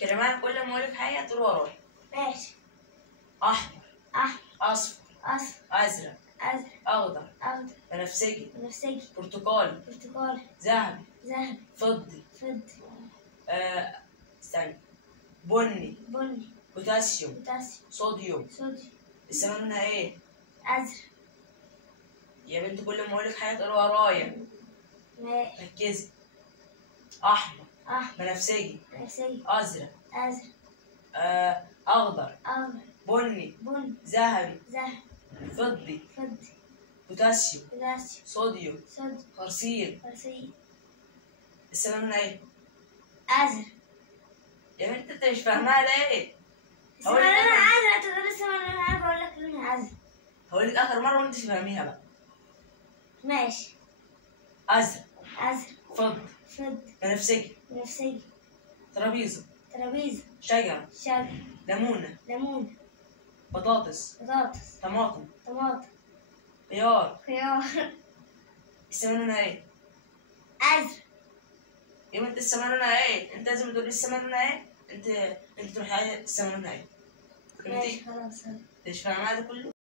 كريمان كل ما اقولك حاجه تقول ورايا. ماشي. احمر. احمر. اصفر. اصفر. ازرق. ازرق. اخضر. اخضر. بنفسجي. بنفسجي. برتقالي. برتقالي. ذهبي. ذهبي. فضي. فضي. استنى. بني. بني. بوتاسيوم. بوتاسيوم. صوديوم. صوديوم. السما لونها ايه؟ ازرق. يا بنت كل ما اقولك حاجه تقول ورايا. ماشي. ركزي. احمر. احمر. بنفسجي. بنفسجي. ازرق. ازرق. اخضر. اخضر. بني. بني. ذهبي. ذهبي. فضي. فضي. بوتاسيوم. بوتاسيوم. صوديوم. صوديوم. خرسيل. خرسيل. السما لونها ايه؟ ازرق. يا بنت انت مش فاهمها ليه؟ السما لونها ازرق، تقول السما لونها، انا بقول لك لونها ازرق. هقولك اخر مره وانت تفهميها بقى. ماشي. ازرق. ازرق. فضي. فضي. بنفسجي. بنفسجي. ترابيزه. ترابيزه. شجره. شجر. ليمونه. ليمون. بطاطس. بطاطس. طماطم. طماطم. خيار. خيار. السما لونها ايه؟ ازرق. يا بنت السما لونها ايه؟ انت لازم تقولي السما لونها ايه؟ انت تروحي السما لونها ايه؟ ماشي خلاص. انت مش فاهمها ده كله؟